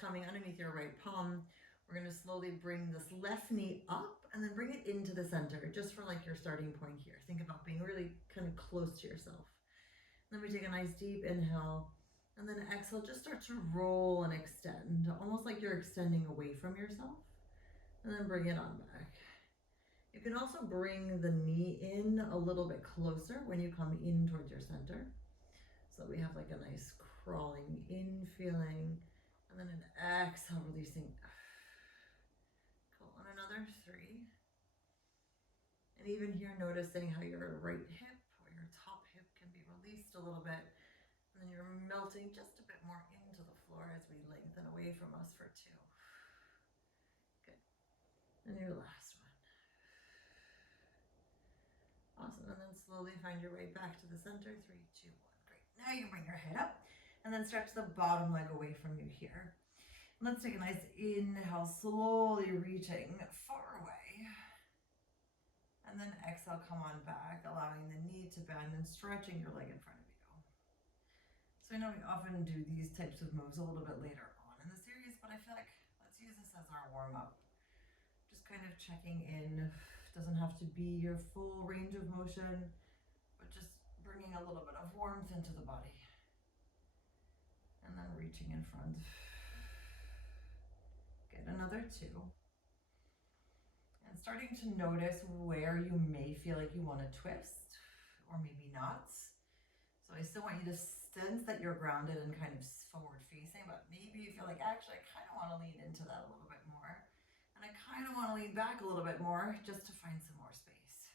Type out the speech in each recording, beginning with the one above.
coming underneath your right palm. We're going to slowly bring this left knee up and then bring it into the center, just for like your starting point here. Think about being really kind of close to yourself. Then we take a nice deep inhale, and then exhale, just start to roll and extend, almost like you're extending away from yourself, and then bring it on back. You can also bring the knee in a little bit closer when you come in towards your center, so that we have like a nice crawling in feeling, and then an exhale, releasing. Cool, and another 3. And even here, noticing how your right hip or your top hip can be released a little bit, and then you're melting just a bit more into the floor as we lengthen away from us for 2. Good. And your last one. Awesome. And then slowly find your way back to the center. 3, 2, 1. Great. Now you bring your head up and then stretch the bottom leg away from you here. Let's take a nice inhale, slowly reaching far away. And then exhale, come on back, allowing the knee to bend and stretching your leg in front of you. So I know we often do these types of moves a little bit later on in the series, but I feel like let's use this as our warm-up. Just kind of checking in. Doesn't have to be your full range of motion, but just bringing a little bit of warmth into the body. And then reaching in front. Good, another 2. And starting to notice where you may feel like you want to twist, or maybe not. So I still want you to sense that you're grounded and kind of forward facing, but maybe you feel like, actually, I kind of want to lean into that a little bit more. And I kind of want to lean back a little bit more just to find some more space.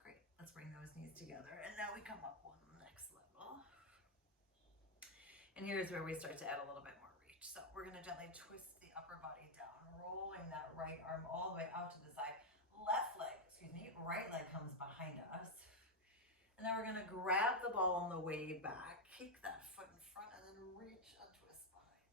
Great, let's bring those knees together. And now we come up one next level. And here's where we start to add a little bit more reach. So we're going to gently twist the upper body down, rolling that right arm all the way out to the side. Right leg comes behind us. And now we're going to grab the ball on the way back, kick that foot in front, and then reach and twist behind.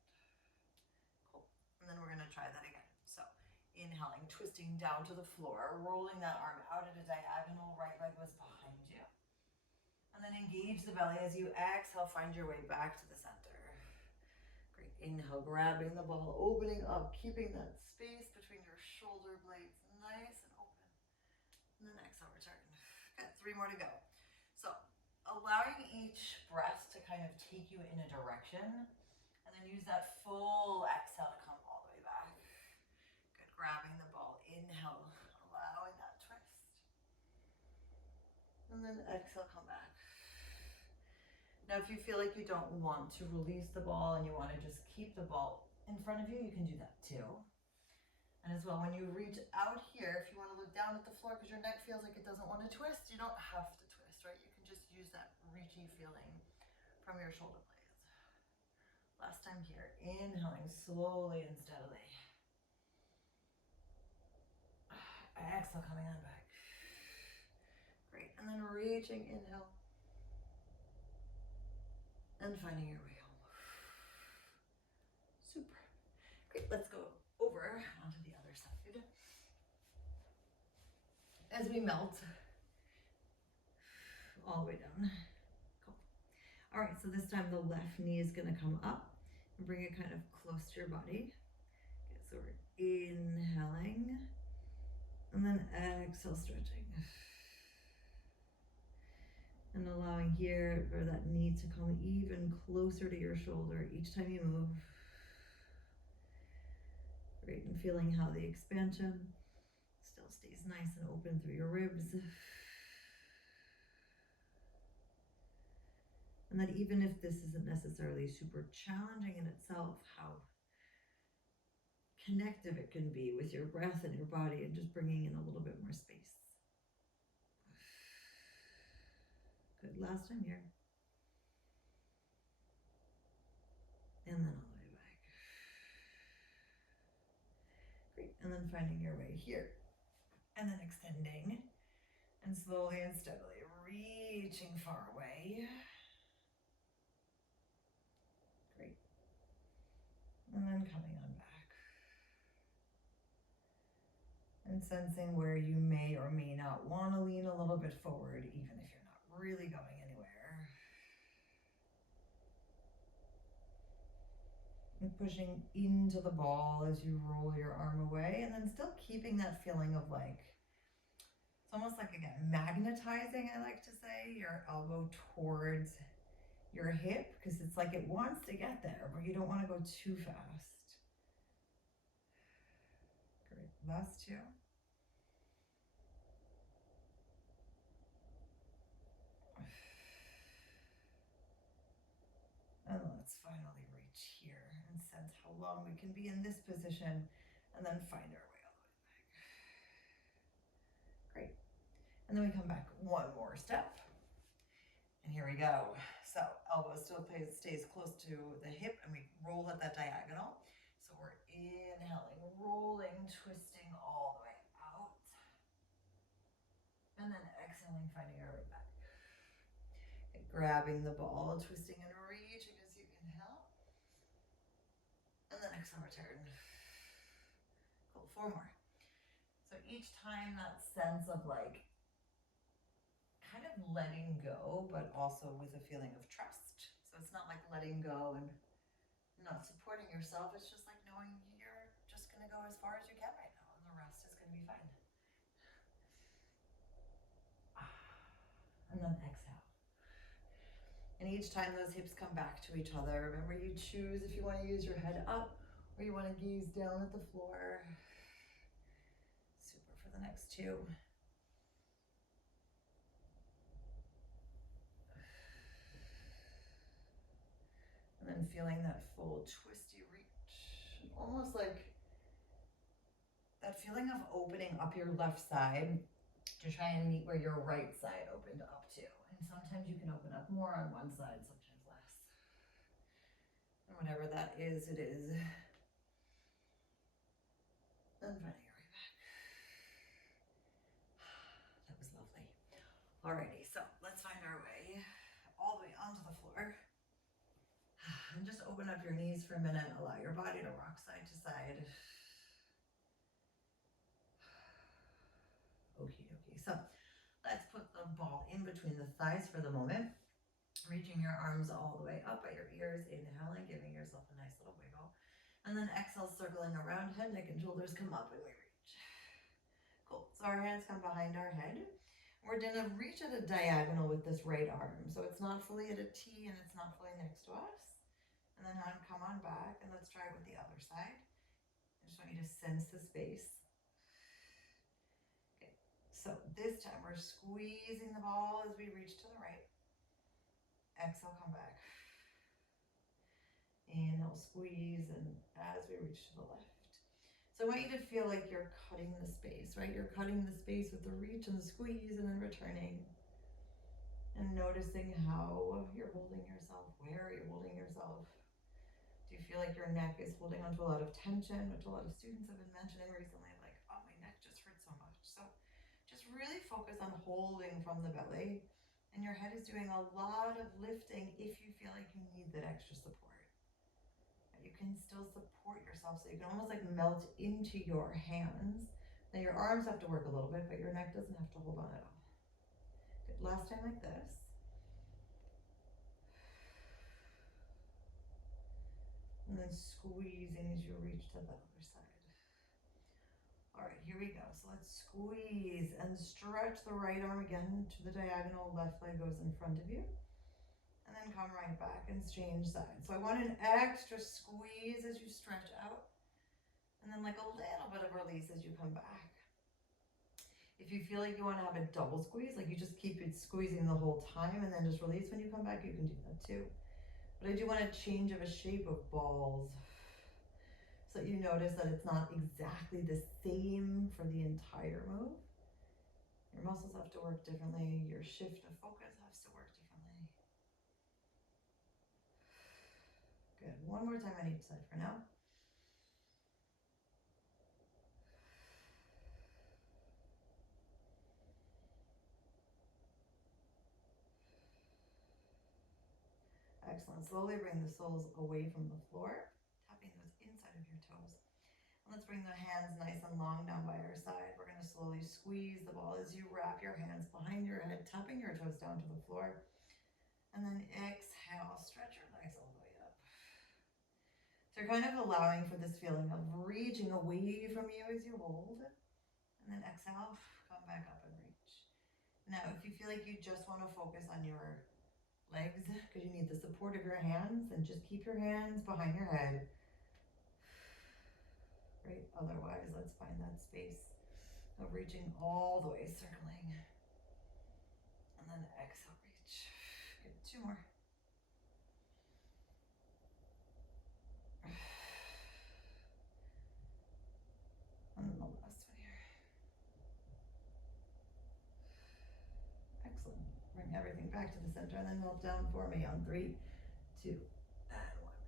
Cool. And then we're going to try that again. So inhaling, twisting down to the floor, rolling that arm out at a diagonal, right leg was behind you. And then engage the belly as you exhale, find your way back to the center. Great, inhale, grabbing the ball, opening up, keeping that space between your shoulder blades nice and open. And then exhale, return. Good, 3 more to go. So allowing each breath to kind of take you in a direction, and then use that full exhale to come all the way back. Good, grabbing the ball, inhale, allowing that twist. And then exhale, come back. Now, if you feel like you don't want to release the ball and you want to just keep the ball in front of you, you can do that too. And as well, when you reach out here, if you want to look down at the floor because your neck feels like it doesn't want to twist, you don't have to twist, right? You can just use that reachy feeling from your shoulder blades. Last time here, inhaling slowly and steadily. Exhale, coming on back. Great, and then reaching, inhale. And finding your way home. Super. Great, let's go over onto the other side. As we melt all the way down. Cool. All right, so this time the left knee is gonna come up and bring it kind of close to your body. Okay, so we're inhaling and then exhale, stretching. And allowing here for that knee to come even closer to your shoulder each time you move. Great, and feeling how the expansion still stays nice and open through your ribs. And that even if this isn't necessarily super challenging in itself, how connective it can be with your breath and your body, and just bringing in a little bit more space. Good, last time here. And then all the way back. Great, and then finding your way here. And then extending, and slowly and steadily reaching far away. Great. And then coming on back. And sensing where you may or may not want to lean a little bit forward, even if you're not really going anywhere. And pushing into the ball as you roll your arm away, and then still keeping that feeling of like, it's almost like, again, magnetizing, I like to say, your elbow towards your hip, because it's like it wants to get there, but you don't want to go too fast. Great, last two. And let's finally reach here and sense how long we can be in this position, and then find our way all the way back. Great. And then we come back one more step. And here we go. So elbow still stays close to the hip, and we roll at that diagonal. So we're inhaling, rolling, twisting all the way out. And then exhaling, finding our way back. And grabbing the ball, twisting and reaching as you inhale. And then exhale, return. Cool, 4 more. So each time that sense of like kind of letting go, but also with a feeling of trust. So it's not like letting go and not supporting yourself. It's just like knowing you're just going to go as far as you can right now, and the rest is going to be fine. And then exhale. And each time those hips come back to each other, remember you choose if you want to use your head up or you want to gaze down at the floor. Super for the next 2. And then feeling that full twisty reach, almost like that feeling of opening up your left side to try and meet where your right side opened up to. And sometimes you can open up more on one side, sometimes less. And whatever that is, it is. And finding your way back. That was lovely. Alrighty, so let's find our way all the way onto the floor. And just open up your knees for a minute. Allow your body to rock side to side. Okie dokie. So let's put the ball in between the thighs for the moment. Reaching your arms all the way up at your ears. Inhaling, giving yourself a nice little wiggle. And then exhale, circling around, head, neck, and shoulders come up and we reach. Cool. So our hands come behind our head. We're gonna reach at a diagonal with this right arm. So it's not fully at a T and it's not fully next to us. And then come on back, and let's try it with the other side. I just want you to sense the space. Okay, so this time we're squeezing the ball as we reach to the right. Exhale, come back. Inhale, squeeze, and as we reach to the left. So I want you to feel like you're cutting the space, right? You're cutting the space with the reach and the squeeze, and then returning. And noticing how you're holding yourself, where you're holding yourself. Do you feel like your neck is holding onto a lot of tension, which a lot of students have been mentioning recently, like, oh, my neck just hurts so much. So just really focus on holding from the belly, and your head is doing a lot of lifting if you feel like you need that extra support. You can still support yourself, so you can almost like melt into your hands. Now your arms have to work a little bit, but your neck doesn't have to hold on at all. Good. Last time like this. And then squeezing as you reach to the other side. All right, here we go. So let's squeeze and stretch the right arm again to the diagonal. Left leg goes in front of you. And then come right back and change sides. So I want an extra squeeze as you stretch out. And then like a little bit of release as you come back. If you feel like you want to have a double squeeze, like you just keep it squeezing the whole time and then just release when you come back, you can do that too. But I do want a change of a shape of balls, so that you notice that it's not exactly the same for the entire move. Your muscles have to work differently. Your shift of focus has to work differently. Good. One more time on each side for now. Excellent. Slowly bring the soles away from the floor, tapping those inside of your toes. And let's bring the hands nice and long down by our side. We're going to slowly squeeze the ball as you wrap your hands behind your head, tapping your toes down to the floor. And then exhale, stretch your legs all the way up. So So you're kind of allowing for this feeling of reaching away from you as you hold. And then exhale, come back up and reach. Now, if you feel like you just want to focus on your legs because you need the support of your hands, then just keep your hands behind your head. Right? Otherwise, let's find that space of reaching all the way, circling. And then exhale, reach. Good, 2 more. And then the last one here. Excellent. Bring everything back to the center and then melt down for me on 3, 2, and 1.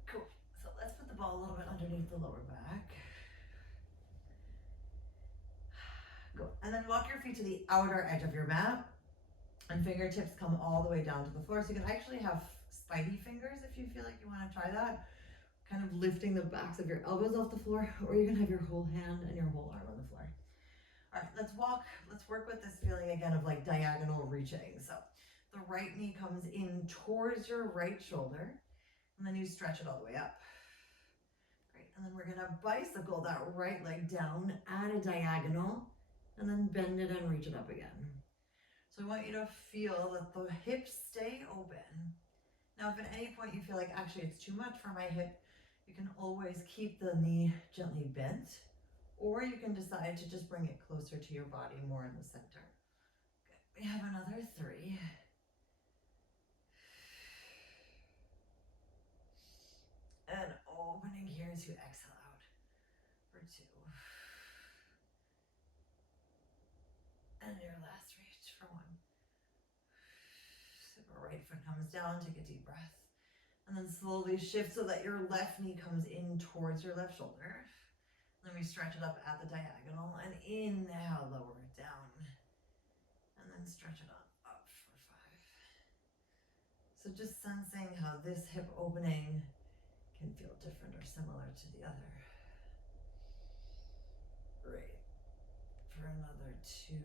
Cool. So let's put the ball a little bit underneath the lower back. Go. And then walk your feet to the outer edge of your mat. And fingertips come all the way down to the floor. So you can actually have spidey fingers if you feel like you want to try that. Kind of lifting the backs of your elbows off the floor, or you can have your whole hand and your whole arm on the floor. All right, let's work with this feeling again of like diagonal reaching. So the right knee comes in towards your right shoulder, and then you stretch it all the way up. Great, and then we're gonna bicycle that right leg down at a diagonal, and then bend it and reach it up again. So I want you to feel that the hips stay open. Now, if at any point you feel like actually it's too much for my hip, you can always keep the knee gently bent, or you can decide to just bring it closer to your body, more in the center. Good. We have another 3. And opening here as you exhale out for 2. And your last reach for 1. Super, right foot comes down, take a deep breath. And then slowly shift so that your left knee comes in towards your left shoulder. Then we stretch it up at the diagonal and inhale, lower it down. And then stretch it on up for 5. So just sensing how this hip opening can feel different or similar to the other. Great. For another 2.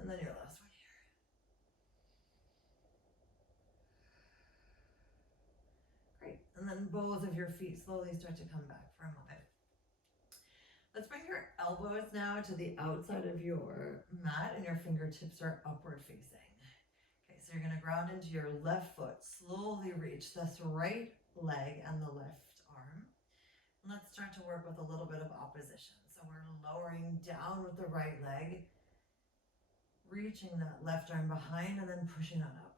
And then your last one here. Great. And then both of your feet slowly start to come back for a moment. Let's bring your elbows now to the outside of your mat and your fingertips are upward facing. Okay, so you're going to ground into your left foot. Slowly reach this right leg and the left arm. And let's start to work with a little bit of opposition. So we're lowering down with the right leg, reaching that left arm behind and then pushing on up.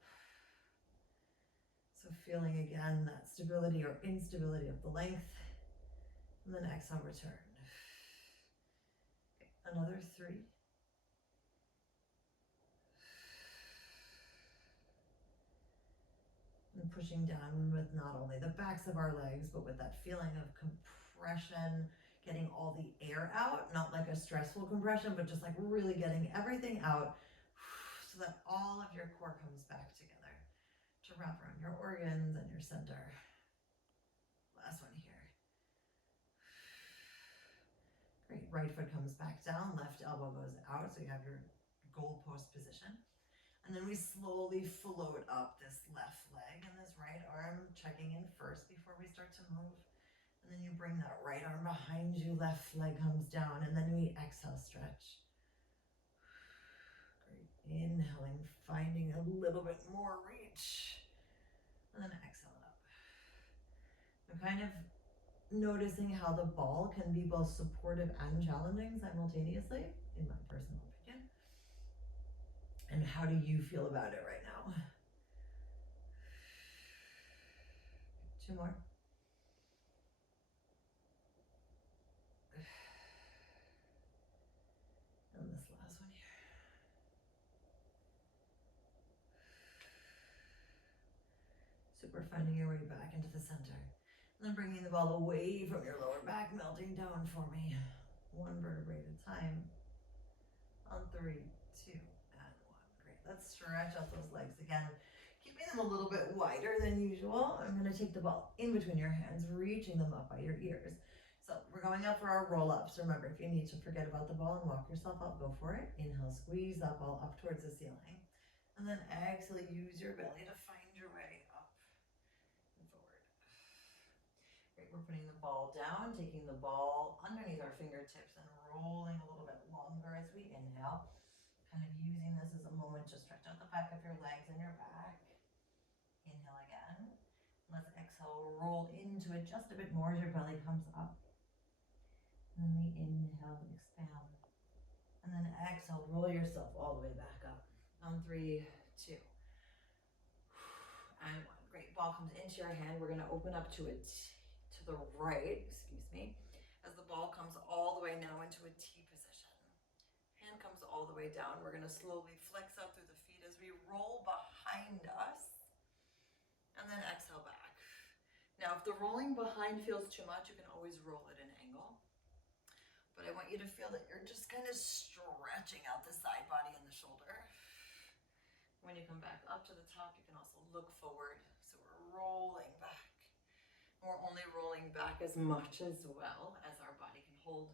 So feeling again that stability or instability of the length. And then exhale, return. Okay, another 3. And pushing down with not only the backs of our legs, but with that feeling of compression, getting all the air out, not like a stressful compression, but just like really getting everything out so that all of your core comes back together to wrap around your organs and your center. Last one here. Great, right foot comes back down, left elbow goes out, so you have your goalpost position. And then we slowly float up this left leg and this right arm, checking in first before we start to move. And then you bring that right arm behind you, left leg comes down, and then we exhale, stretch. Great, inhaling, finding a little bit more reach. And then exhale up. I'm kind of noticing how the ball can be both supportive and challenging simultaneously, in my personal opinion. And how do you feel about it right now? 2 more. And this last one here. Super, finding your way back into the center. And then bringing the ball away from your lower back, melting down for me. 1 vertebrae at a time. On 3, 2, and 1. Great. Let's stretch out those legs again. Keeping them a little bit wider than usual. I'm going to take the ball in between your hands, reaching them up by your ears. So we're going up for our roll-ups. Remember, if you need to forget about the ball and walk yourself up, go for it. Inhale, squeeze that ball up towards the ceiling. And then exhale, use your belly to find your way up and forward. Great, we're putting the ball down, taking the ball underneath our fingertips and rolling a little bit longer as we inhale. Kind of using this as a moment to stretch out the back of your legs and your back. Inhale again. Let's exhale, roll into it just a bit more as your belly comes up. And then we inhale and expand. And then exhale, roll yourself all the way back up. On 3, 2, and 1. Great, ball comes into your hand. We're gonna open up to it to the right, excuse me, as the ball comes all the way now into a T position. Hand comes all the way down. We're gonna slowly flex out through the feet as we roll behind us. And then exhale back. Now, if the rolling behind feels too much, you can always roll at an angle. But I want you to feel that you're just kind of stretching out the side body and the shoulder. When you come back up to the top, you can also look forward. So we're rolling back. We're only rolling back as much as well as our body can hold.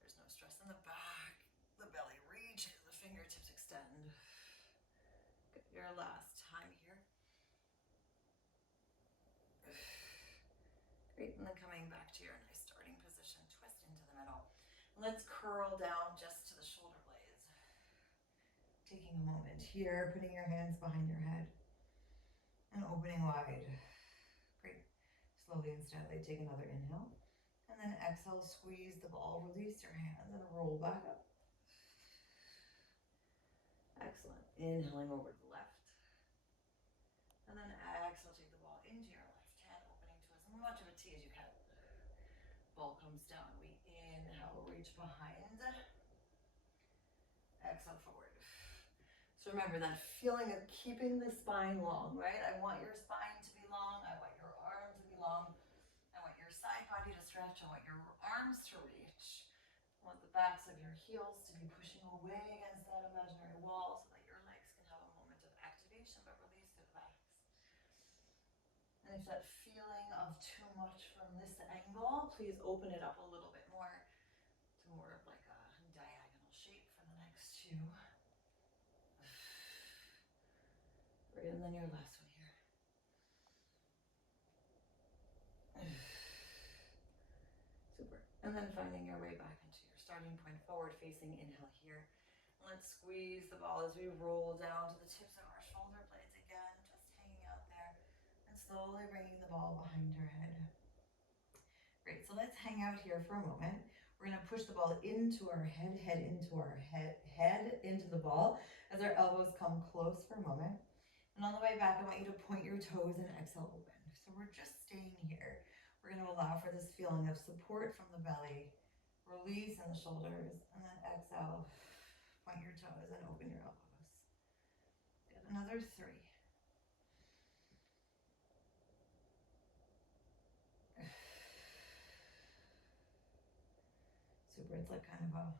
There's no stress in the back. The belly reaches, the fingertips extend. Good. Your last time here. Great, and then coming back to your nice starting position, twist into the middle. Let's curl down just to the shoulder blades. Taking a moment here, putting your hands behind your head and opening wide. Great. Slowly and steadily take another inhale. And then exhale, squeeze the ball, release your hands and roll back up. Excellent. Inhaling over to the left. And then exhale, take the ball into your left hand, opening to as much of a T as you can. Ball comes down. We inhale, reach behind. Exhale, forward. So remember that feeling of keeping the spine long, right? I want your spine to be long. I want your arms to be long. I want your side body to stretch. I want your arms to reach. I want the backs of your heels to be pushing away against that imaginary wall so that your legs can have a moment of activation but release through the backs. And if that feeling of too much from this angle, please open it up a little bit more to more of like a diagonal shape for the next 2. Great, and then your last one here. Super. And then finding your way back into your starting point, forward facing inhale here. Let's squeeze the ball as we roll down to the tips of our shoulder blades again, just hanging out there. And slowly bringing the ball behind your head. Great, so let's hang out here for a moment. We're gonna push the ball into our head into our head into the ball as our elbows come close for a moment. And on the way back, I want you to point your toes and exhale open. So we're just staying here. We're gonna allow for this feeling of support from the belly, release in the shoulders, and then exhale, point your toes and open your elbows. Good, another 3. Super, it's like kind of a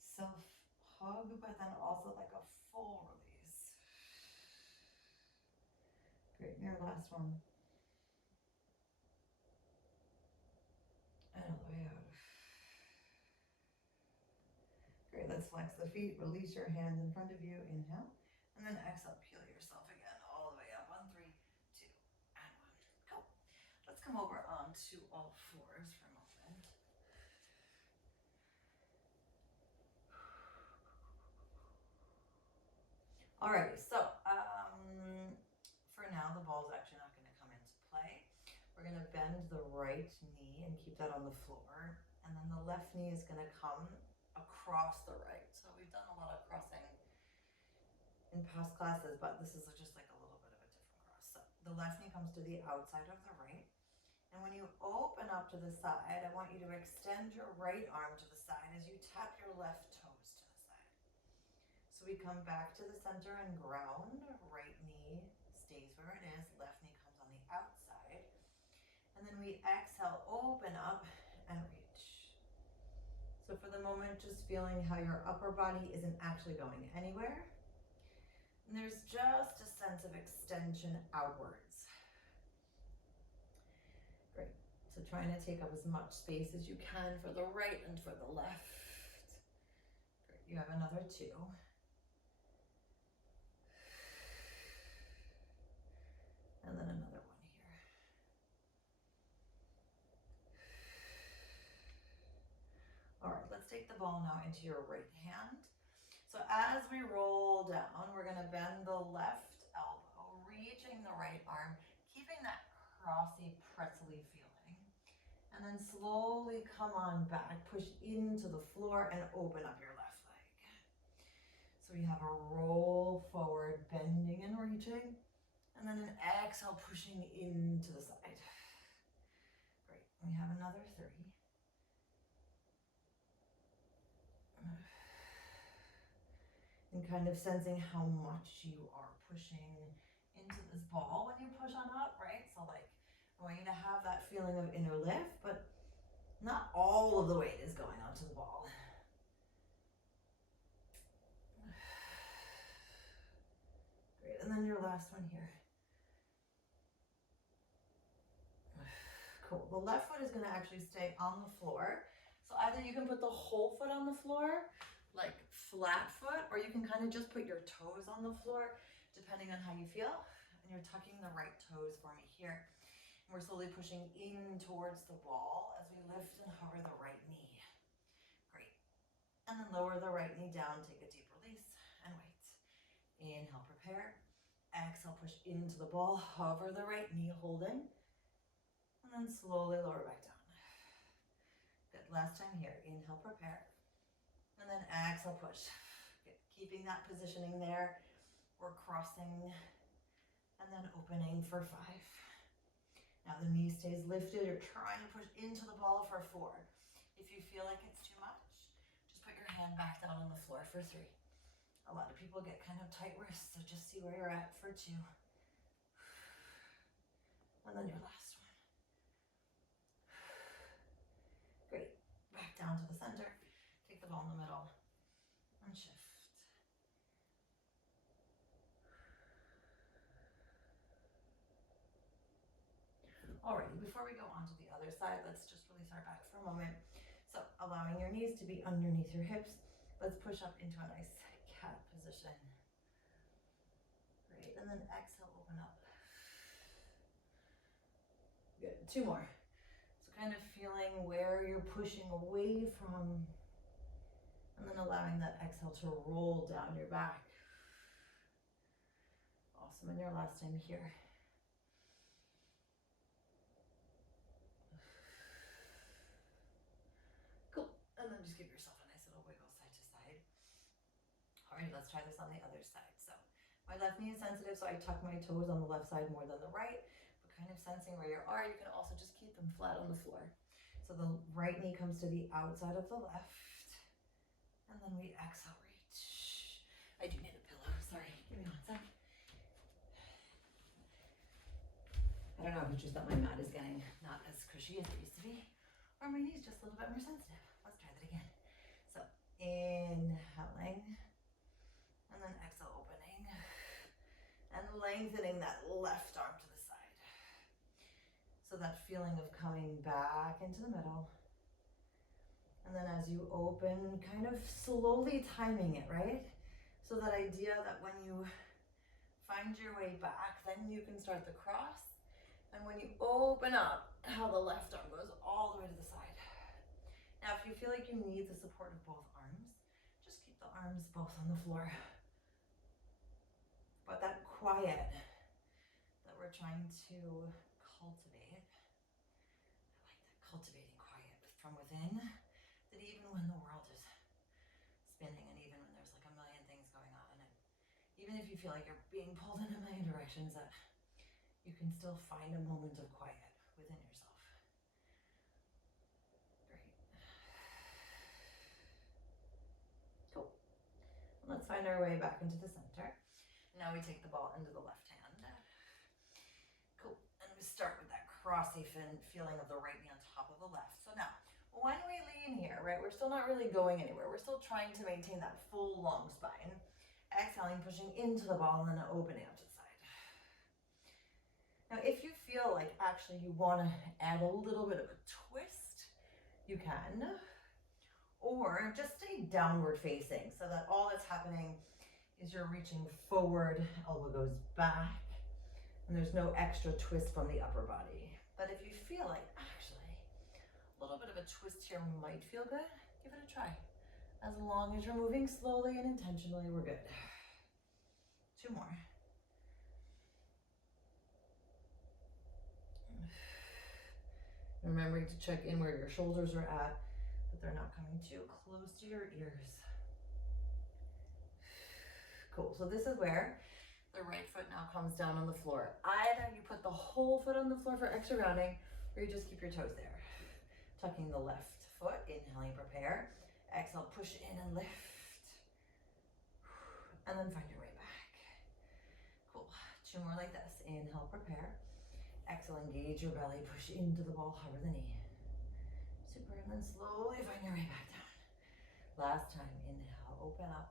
self-hug, but then also like a full release. Great, and your last one. And all the way out. Great, let's flex the feet, release your hands in front of you, inhale, and then exhale, peel yourself again, all the way up on 3, 2, and 1, go. Let's come over onto all fours for a moment. Alrighty, so for now the ball's actually not going to come into play. We're going to bend the right knee and keep that on the floor, and then the left knee is going to come across the right. So we've done a lot of crossing in past classes, but this is just like a little bit of a different cross. So the left knee comes to the outside of the right, and when you open up to the side, I want you to extend your right arm to the side as you tap your left toes to the side. So we come back to the center and ground. Right knee stays where it is, left knee comes on the outside. And then we exhale, open up and reach. So for the moment, just feeling how your upper body isn't actually going anywhere. And there's just a sense of extension outwards. Great. So trying to take up as much space as you can for the right and for the left. Great. You have another 2. let's take the ball now into your right hand. So as we roll down, we're gonna bend the left elbow, reaching the right arm, keeping that crossy, pretzely feeling. And then slowly come on back, push into the floor and open up your left leg. So we have a roll forward, bending and reaching, and then an exhale, pushing into the side. Great, we have another 3. And kind of sensing how much you are pushing into this ball when you push on up, right? So like, I want you to have that feeling of inner lift, but not all of the weight is going onto the ball. Great, and then your last one here. Cool, the left foot is gonna actually stay on the floor. So either you can put the whole foot on the floor, like flat foot, or you can kind of just put your toes on the floor, depending on how you feel. And you're tucking the right toes for me here. And we're slowly pushing in towards the ball as we lift and hover the right knee. Great. And then lower the right knee down, take a deep release, and wait. Inhale, prepare. Exhale, push into the ball, hover the right knee, holding. And then slowly lower back down. Good, last time here. Inhale, prepare. And then exhale, push. Good. Keeping that positioning there. We're crossing and then opening for 5. Now the knee stays lifted. You're trying to push into the ball for 4. If you feel like it's too much, just put your hand back down on the floor for 3. A lot of people get kind of tight wrists, so just see where you're at for 2. And then your last one. Great. Back down to the center. Take the ball in the middle and shift. Alrighty, before we go on to the other side, let's just release our back for a moment. So allowing your knees to be underneath your hips, let's push up into a nice cat position. Great, and then exhale, open up. Good, 2 more. So kind of feeling where you're pushing away from, and then allowing that exhale to roll down your back. Awesome, and your last time here. Cool, and then just give yourself a nice little wiggle side to side. All right, let's try this on the other side. So my left knee is sensitive, so I tuck my toes on the left side more than the right, but kind of sensing where you are. You can also just keep them flat on the floor. So the right knee comes to the outside of the left, and then we exhale, reach. I do need a pillow, sorry, give me 1 sec. I don't know if it's just that my mat is getting not as cushy as it used to be, or my knee's just a little bit more sensitive. Let's try that again. So inhaling, and then exhale, opening, and lengthening that left arm to the side. So that feeling of coming back into the middle. And then as you open, kind of slowly timing it, right? So that idea that when you find your way back, then you can start the cross. And when you open up, how the left arm goes all the way to the side. Now, if you feel like you need the support of both arms, just keep the arms both on the floor. But that quiet that we're trying to cultivate, I like that, cultivating quiet from within, that even when the world is spinning and even when there's like a million things going on, and even if you feel like you're being pulled in a million directions, that you can still find a moment of quiet within yourself. Great. Cool. Let's find our way back into the center. Now we take the ball into the left hand. Cool. And we start with that crossy feeling of the right knee on top of the left. So now, when we lean here, right, we're still not really going anywhere. We're still trying to maintain that full long spine. Exhaling, pushing into the ball, and then opening up to the side. Now, if you feel like actually you want to add a little bit of a twist, you can. Or just stay downward facing so that all that's happening is you're reaching forward, elbow goes back, and there's no extra twist from the upper body. But if you feel like actually a little bit of a twist here might feel good, Give it a try. As long as you're moving slowly and intentionally, we're good. 2 more. Remembering to check in where your shoulders are at, but they're not coming too close to your ears. Cool, so this is where the right foot now comes down on the floor. Either you put the whole foot on the floor for extra grounding, or you just keep your toes there. Tucking the left foot, inhaling, prepare. Exhale, push in and lift. And then find your way back. Cool, 2 more like this. Inhale, prepare. Exhale, engage your belly, push into the ball, hover the knee. Super, and then slowly find your way back down. Last time, inhale, open up.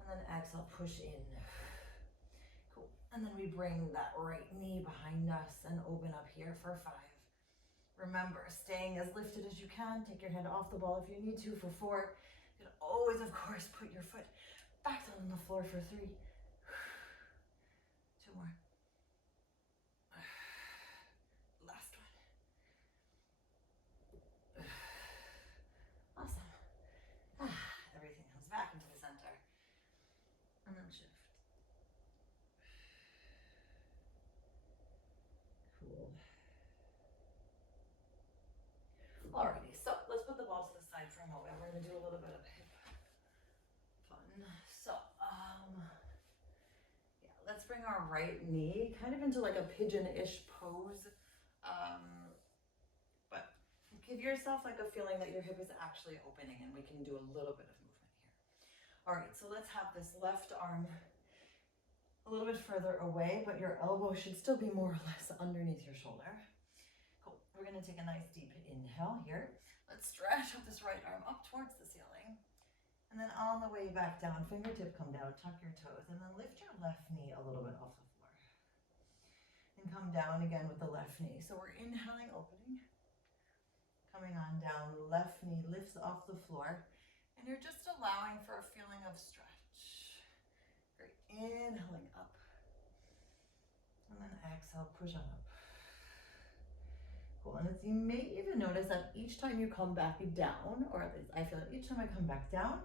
And then exhale, push in. Cool, and then we bring that right knee behind us and open up here for 5. Remember, staying as lifted as you can. Take your head off the ball if you need to for 4. You can always, of course, put your foot back down on the floor for 3. 2 more. Last one. Awesome. Everything comes back into the center. And then shift. Cool. Alrighty, so let's put the ball to the side for a moment. We're going to do a little bit of hip fun. So, yeah, let's bring our right knee kind of into like a pigeon-ish pose. But give yourself like a feeling that your hip is actually opening, and we can do a little bit of movement here. Alright, so let's have this left arm a little bit further away, but your elbow should still be more or less underneath your shoulder. Cool. We're going to take a nice deep inhale here. Let's stretch up this right arm up towards the ceiling. And then on the way back down, fingertip come down, tuck your toes, and then lift your left knee a little bit off the floor. And come down again with the left knee. So we're inhaling, opening. Coming on down, left knee lifts off the floor. And you're just allowing for a feeling of stretch. Great. Inhaling up. And then exhale, push on up. Cool. And you may even notice that each time you come back down, or at least I feel that each time I come back down,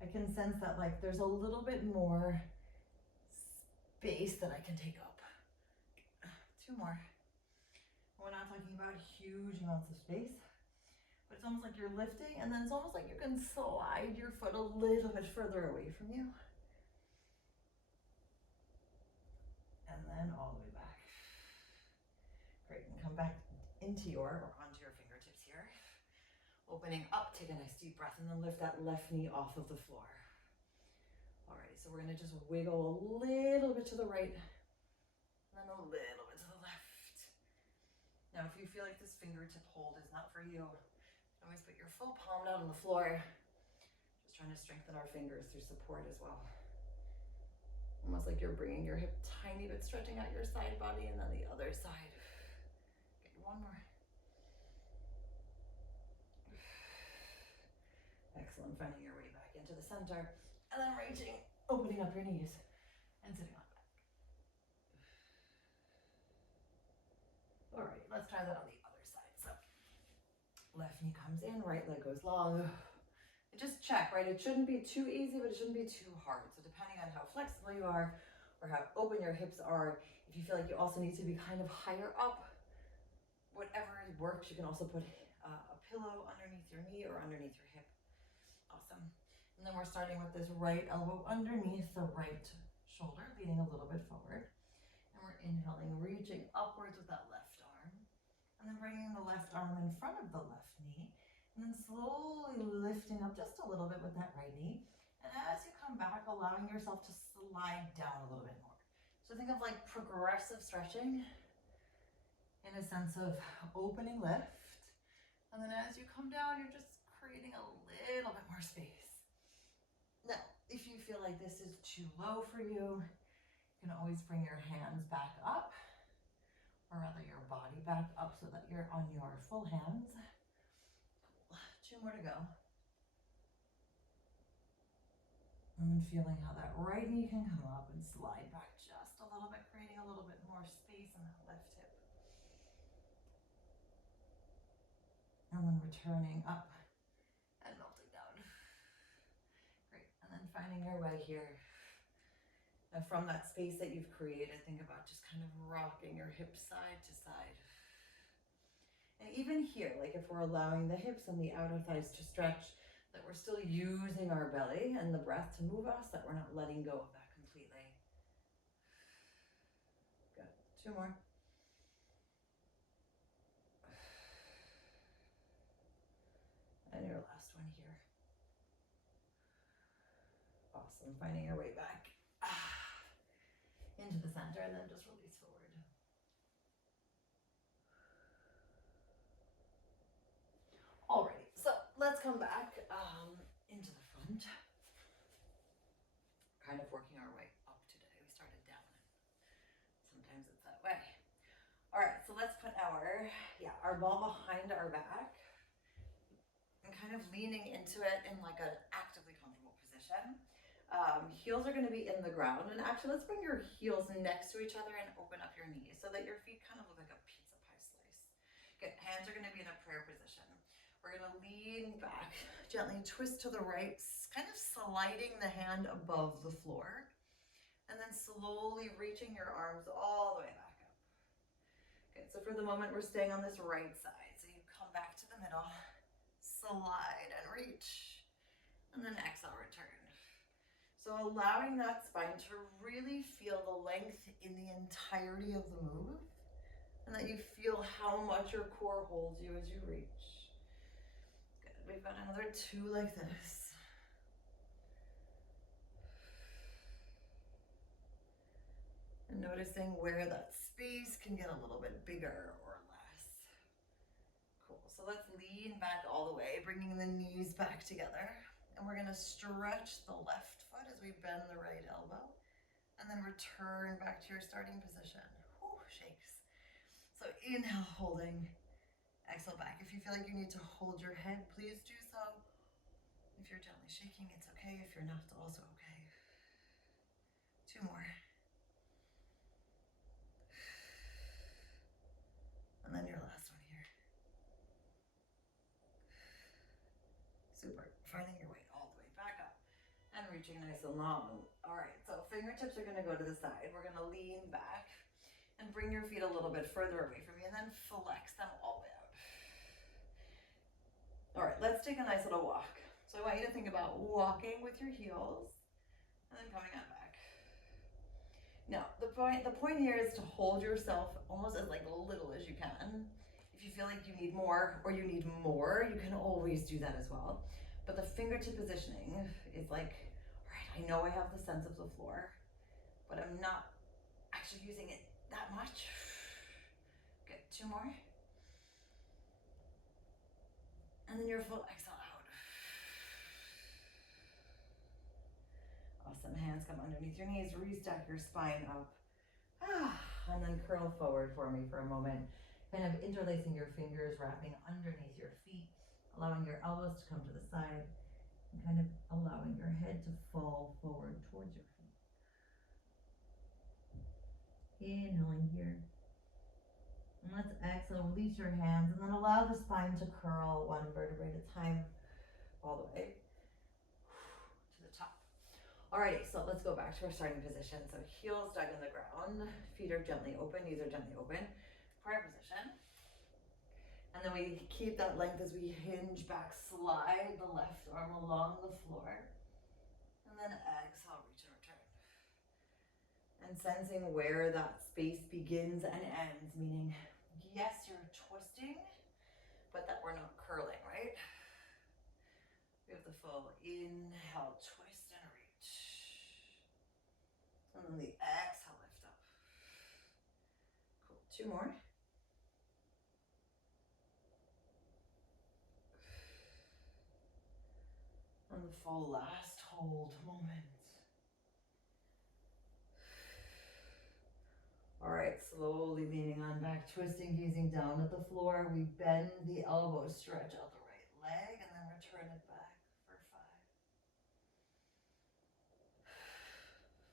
I can sense that like there's a little bit more space that I can take up. 2 more. We're not talking about huge amounts of space, but it's almost like you're lifting, and then it's almost like you can slide your foot a little bit further away from you. And then all the way back. Great, and come back into your, or onto your fingertips here. Opening up, take a nice deep breath, and then lift that left knee off of the floor. Alrighty, so we're gonna just wiggle a little bit to the right, and then a little bit to the left. Now, if you feel like this fingertip hold is not for you, you can always put your full palm down on the floor. Just trying to strengthen our fingers through support as well. Almost like you're bringing your hip tiny bit, stretching out your side body, and then the other side. Okay, 1 more. Excellent, finding your way back into the center, and then reaching, opening up your knees, and sitting on back. All right, let's try that on the other side. So, left knee comes in, right leg goes long. And just check, right? It shouldn't be too easy, but it shouldn't be too hard. So depending on how flexible you are, or how open your hips are, if you feel like you also need to be kind of higher up, whatever works. You can also put a pillow underneath your knee or underneath your hip. Awesome. And then we're starting with this right elbow underneath the right shoulder, leaning a little bit forward. And we're inhaling, reaching upwards with that left arm. And then bringing the left arm in front of the left knee. And then slowly lifting up just a little bit with that right knee. And as you come back, allowing yourself to slide down a little bit more. So think of like progressive stretching in a sense of opening lift. And then as you come down, you're just creating a little bit more space. Now, if you feel like this is too low for you, you can always bring your hands back up, or rather your body back up so that you're on your full hands. Cool. 2 more to go. And then feeling how that right knee can come up and slide back just a little bit, creating a little bit more space in that left hip. And then returning up and finding your way here. And from that space that you've created, think about just kind of rocking your hips side to side. And even here, like if we're allowing the hips and the outer thighs to stretch, that we're still using our belly and the breath to move us, that we're not letting go of that completely. Good. 2 more. And your last one here. Awesome. Finding your way back into the center and then just release forward. Alrighty, so let's come back into the front. Kind of working our way up today. We started down. Sometimes it's that way. All right, so let's put our ball behind our back and kind of leaning into it in like an actively comfortable position. Heels are going to be in the ground, and actually let's bring your heels next to each other and open up your knees so that your feet kind of look like a pizza pie slice. Good, hands are going to be in a prayer position. We're going to lean back, gently twist to the right, kind of sliding the hand above the floor, and then slowly reaching your arms all the way back up. Good, so for the moment, we're staying on this right side. So you come back to the middle, slide and reach, and then exhale, return. So allowing that spine to really feel the length in the entirety of the move, and that you feel how much your core holds you as you reach. Good, we've got another 2 like this. And noticing where that space can get a little bit bigger or less. Cool, so let's lean back all the way, bringing the knees back together. And we're gonna stretch the left foot as we bend the right elbow. And then return back to your starting position. Whew, shakes. So inhale, holding. Exhale back. If you feel like you need to hold your head, please do so. If you're gently shaking, it's okay. If you're not, it's also okay. 2 more. And then your last one here. Super. Finding your way all the way back up and reaching nice and long. All right, so fingertips are going to go to the side. We're going to lean back and bring your feet a little bit further away from you and then flex them all the way out. All right, let's take a nice little walk. So I want you to think about walking with your heels and then coming on back. Now, the point here is to hold yourself almost as like little as you can. If you feel like you need more or you need more, you can always do that as well. But the fingertip positioning is like, all right, I know I have the sense of the floor, but I'm not actually using it that much. Good, 2 more. And then your full exhale out. Awesome, hands come underneath your knees, restack your spine up. And then curl forward for me for a moment. Kind of interlacing your fingers, wrapping underneath your feet, allowing your elbows to come to the side, and kind of allowing your head to fall forward towards your feet. Inhaling here. And let's exhale, release your hands, and then allow the spine to curl 1 vertebrae at a time, all the way to the top. Alrighty, so let's go back to our starting position. So heels dug in the ground, feet are gently open, knees are gently open. Prayer position. And then we keep that length as we hinge back, slide the left arm along the floor. And then exhale, reach and return. And sensing where that space begins and ends, meaning, yes, you're twisting, but that we're not curling, right? We have the full inhale, twist and reach. And then the exhale, lift up. Cool, 2 more. And the full last hold moment. All right, slowly leaning on back, twisting, gazing down at the floor. We bend the elbows, stretch out the right leg, and then return it back for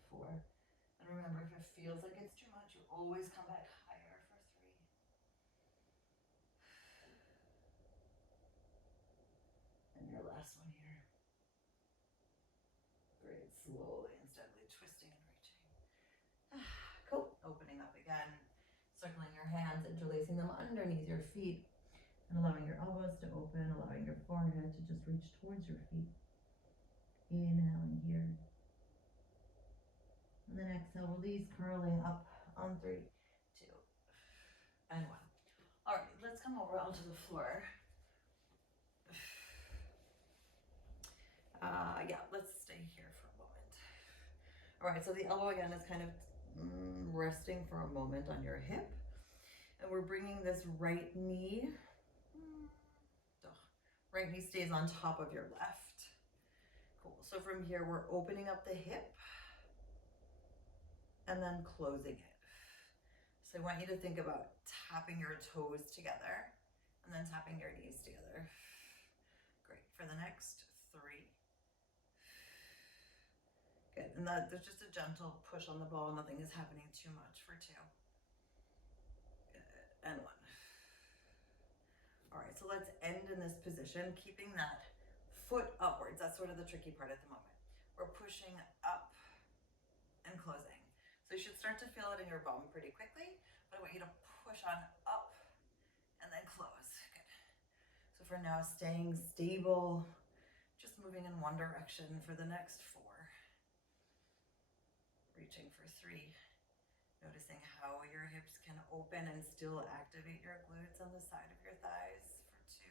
5. 4. And remember, if it feels like it's too much, you always come back higher for 3. And your last one here. Great, your hands, interlacing them underneath your feet, and allowing your elbows to open, allowing your forehead to just reach towards your feet. Inhaling here. And then exhale, release, curling up on 3, 2, and 1. All right, let's come over onto the floor. Yeah, let's stay here for a moment. All right, so the elbow again is kind of resting for a moment on your hip. And we're bringing this right knee stays on top of your left. Cool. So from here, we're opening up the hip and then closing it. So I want you to think about tapping your toes together and then tapping your knees together. Great. For the next 3. Good. And there's just a gentle push on the ball. Nothing is happening too much for 2. Good. And 1. All right, so let's end in this position, keeping that foot upwards. That's sort of the tricky part at the moment. We're pushing up and closing. So you should start to feel it in your bum pretty quickly, but I want you to push on up and then close. Good. So for now, staying stable, just moving in one direction for the next 4. Reaching for 3. Noticing how your hips can open and still activate your glutes on the side of your thighs for 2.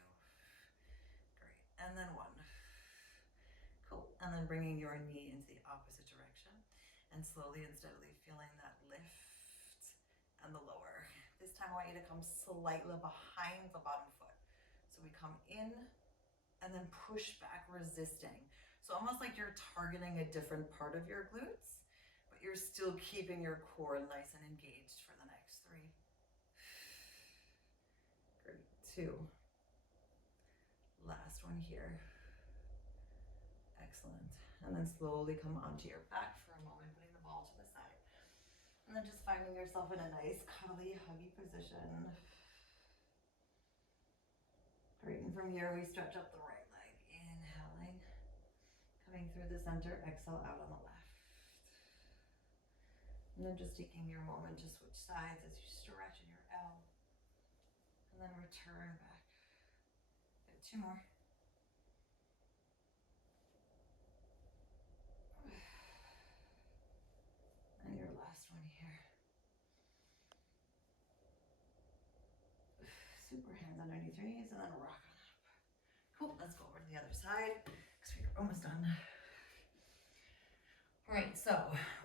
Great. And then 1. Cool. And then bringing your knee into the opposite direction and slowly and steadily feeling that lift and the lower. This time I want you to come slightly behind the bottom foot. So we come in and then push back, resisting. So almost like you're targeting a different part of your glutes, but you're still keeping your core nice and engaged for the next 3. Great. 2. Last one here. Excellent. And then slowly come onto your back for a moment, putting the ball to the side. And then just finding yourself in a nice, cuddly, huggy position. Great. And from here, we stretch up the right leg. Inhaling. Coming through the center. Exhale out on the left. And then just taking your moment to switch sides as you stretch in your L. And then return back. Good. 2 more. And your last one here. Super, hands underneath your knees and then rock on up. Cool, let's go over to the other side because we're almost done. All right, so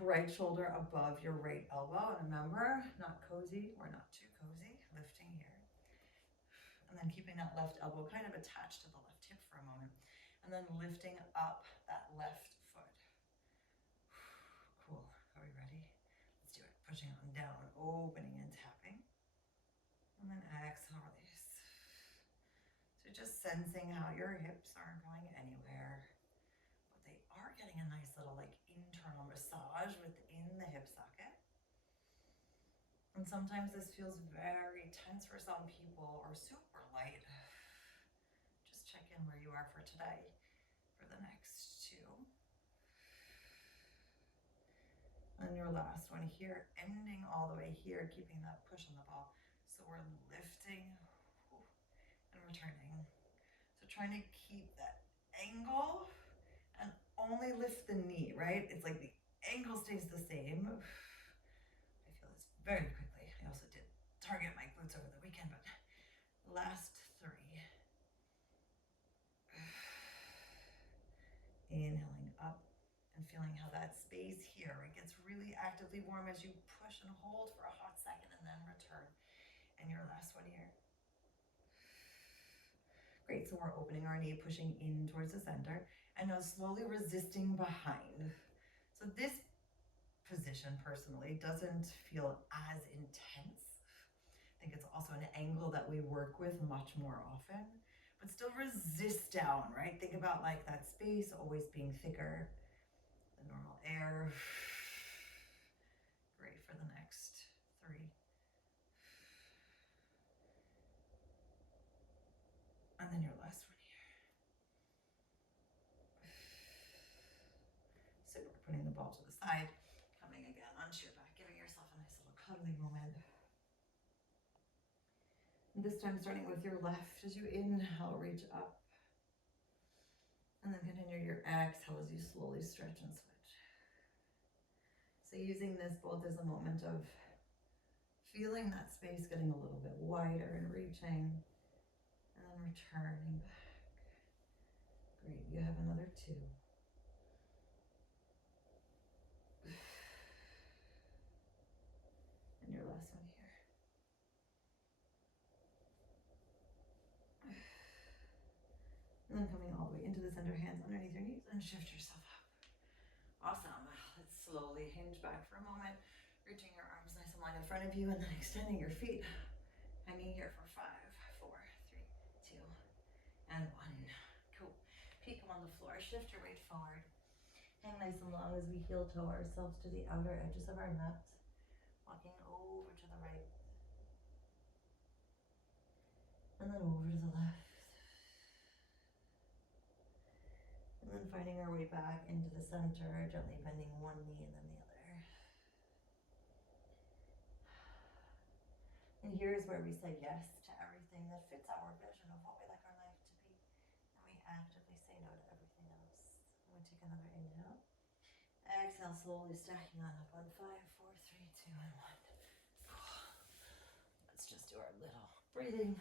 right shoulder above your right elbow. And remember, not cozy, we're not too cozy. Lifting here. And then keeping that left elbow kind of attached to the left hip for a moment. And then lifting up that left foot. Cool, are we ready? Let's do it. Pushing on down, opening and tapping. And then exhale, release. So just sensing how your hips aren't going anywhere, but they are getting a nice little like internal massage within the hip socket. And sometimes this feels very tense for some people or super light. Just check in where you are for today for the next 2. And your last one here, ending all the way here, keeping that push on the ball. So we're lifting and returning. So trying to keep that angle and only lift the knee, right? It's like the angle stays the same. I feel this very quickly. I also did target my glutes over the weekend, but last 3. Inhaling up and feeling how that space here, it gets really actively warm as you push and hold for a hot second and then return. And your last one here. Great, so we're opening our knee, pushing in towards the center, and now slowly resisting behind. So this position, personally, doesn't feel as intense. I think it's also an angle that we work with much more often, but still resist down, right? Think about like that space always being thicker than normal air. Great for the next 3. And then your last one here. So we're putting the ball to the side, coming again onto your back, giving yourself a nice little cuddly moment. This time starting with your left as you inhale, reach up. And then continue your exhale as you slowly stretch and switch. So using this both as a moment of feeling that space getting a little bit wider and reaching, and then returning back. Great, you have another 2. And your last one here. And then coming all the way into the center, hands underneath your knees, and shift yourself up. Awesome. Let's slowly hinge back for a moment, reaching your arms nice and wide in front of you, and then extending your feet, hanging here for 5, 4, 3, 2, and 1. Cool. Feet come on the floor. Shift your weight forward. Hang nice and long as we heel toe ourselves to the outer edges of our mat, walking over to the right, and then over to the left. And then finding our way back into the center, gently bending one knee and then the other. And here's where we say yes to everything that fits our vision of what we like our life to be. And we actively say no to everything else. And we take another inhale. Exhale, slowly stacking on up on 5, 4, 3, 2, and 1. Let's just do our little breathing.